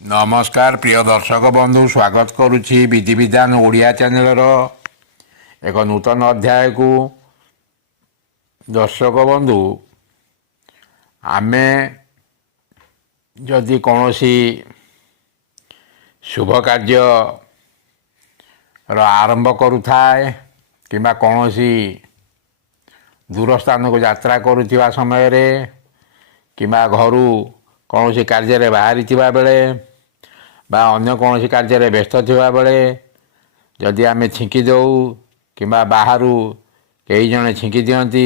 नमस्कार प्रिय दर्शक बंधु स्वागत करुच्ची विधि विधान ओडिया चैनल एक नूतन अध्याय को। दर्शक बंधु आमे जदि कौनसी शुभ कार्य आरंभ करुथाए किंबा कौनसी दूर स्थान को यात्रा करुवा समय रे किंबा घरू कौनसी कार्य बाहरी बेले बा अन्य कौन कार्य व्यस्त थिबा बेले जदि आमे छिंकी देऊ किंबा बाहरु कई जने छिंकी दियंती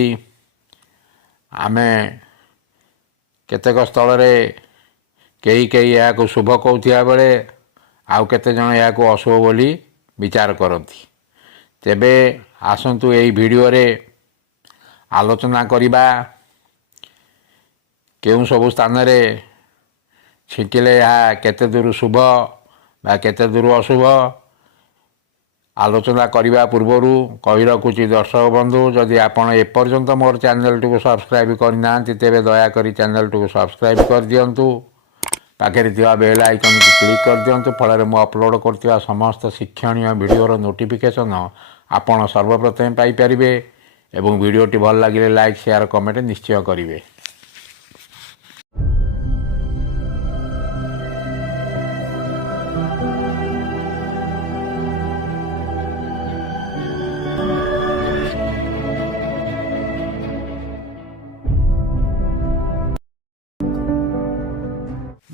आमे केतेक स्थल रे कई कई या को शुभ कहथिया बेले आउ केते जन या को अशुभ बोली विचार करती। तेबे आसंतु एई वीडियो रे आलोचना करिबा केउं सब स्थान रे छिंकिले या केते दूर शुभ बा केते दूर अशुभ आलोचना करने पूर्वर कही रखुची। दर्शक बंधु जदि आपण एपर्यंत मोर चैनल टी को सब्सक्राइब करना तेरे दयाकोरी चैनल टी को सब्सक्राइब कर दियंतु, पाखे थिबा बेल आइकन को क्लिक कर दियंतु, फल मु अपलोड करथिबा समस्त शिक्षणीय वीडियोर नोटिफिकेशन आपण सर्वप्रथम पाई परिबे एवं वीडियोटी भल लागिले लाइक शेयर कमेंट निश्चय करिवे।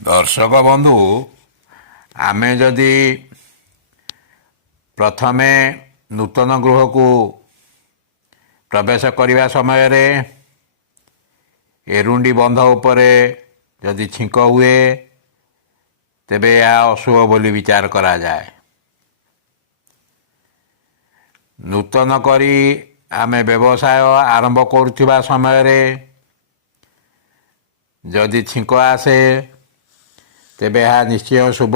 दर्शक बंधु आमे जदि प्रथमे नूतन गृह को प्रवेश करने समय रे एरुंडी बंध उपरे जदि छिंक हुए तेबे यह अशुभ बोली विचार करा जाए। नूतन करी आमे व्यवसाय आरंभ करुवा समय रे जदि छिंक आसे तेबे यह निश्चय शुभ।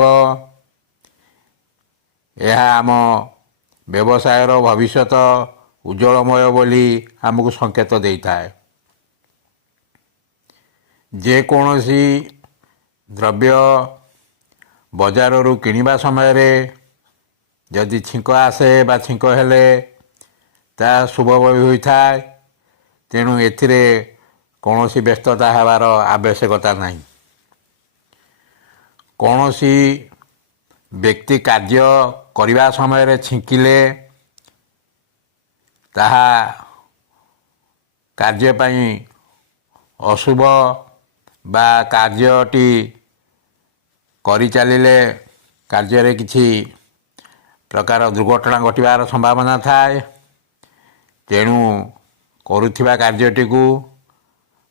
यह आम व्यवसायर भविष्यत उज्जवलमय बोली आमको संकेत देता है। जे कौनसी द्रव्य बजार रू किनिबा समय रे जदि छिंक आसे बा छिंक हेले ता शुभ होता है। तेणु एथिरे कौनसी व्यस्तता हेबार आवश्यकता नहीं। कौनसी व्यक्ति कार्य करने समय रे छिंकिले ताहा कार्य पई अशुभ बा कार्यटी करि चलिले कार्य रे किछि प्रकार दुर्घटना घटिबार संभावना थाए। तेणु करुथिबा कार्यटी को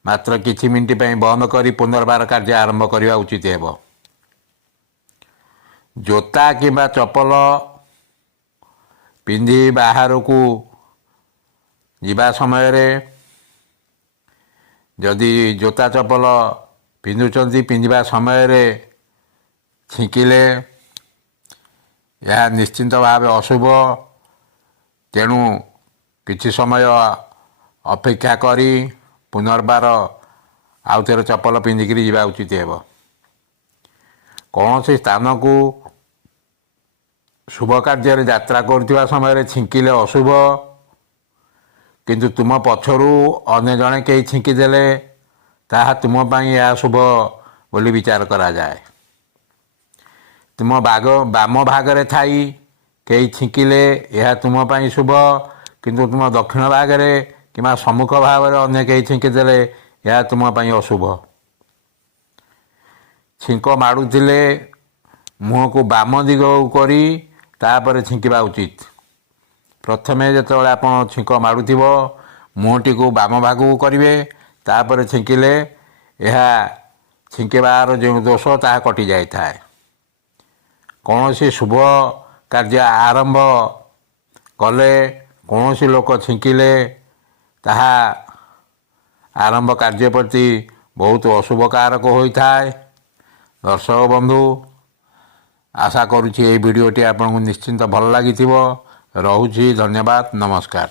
मात्र किछि मिनिट पई बंद करी पुनर्बार कार्य आरंभ करने उचित हेबो। जोता किंबा चपल पिंधि बाहर को जीवा समय रे जदि जोता चपल पिंधुचंती पिंधिबा समय रे छिंकिले यह निश्चिंत भाव अशुभ। तेणु किछि समय अपेक्षा करी पुनर्बार आउ थे चपल पिंधिक जीवा उचित हेबो। कौन से स्थान को शुभ कार्य यात्रा करथिबा समय रे छिंकिले अशुभ, किंतु तुम पछरू अन्य जने कई छिंकी देले ताहा तुम पई यह शुभ बोली विचार करा जाए। तुम बाम भाग रे थाई कई छिंकिले यह तुम पई शुभ, किंतु तुम दक्षिण भाग रे किंबा सम्मुख भाव रे अन्य कई छिंकी देले यह तुम पई अशुभ। छिंक माड़ुथिले मुह को बाम दिग करी तापर छिंकिबा उचित। प्रथमे जेतेबेले आपण छिंक माड़ुथिबो मुहटी को बाम भाग को करिवे, तापर छिंकिले यह छिंकिबार जो दोष ताहा कटि जाय थाए। कौनसी शुभ कार्य आरंभ कले कौनसी लोक छिंकिले ताहा आरंभ कार्य प्रति बहुत अशुभकारक होता है। दर्शक बंधु आशा करुच्ची ये वीडियोटी आपको निश्चिंत भल लगी। रहुछि धन्यवाद, नमस्कार।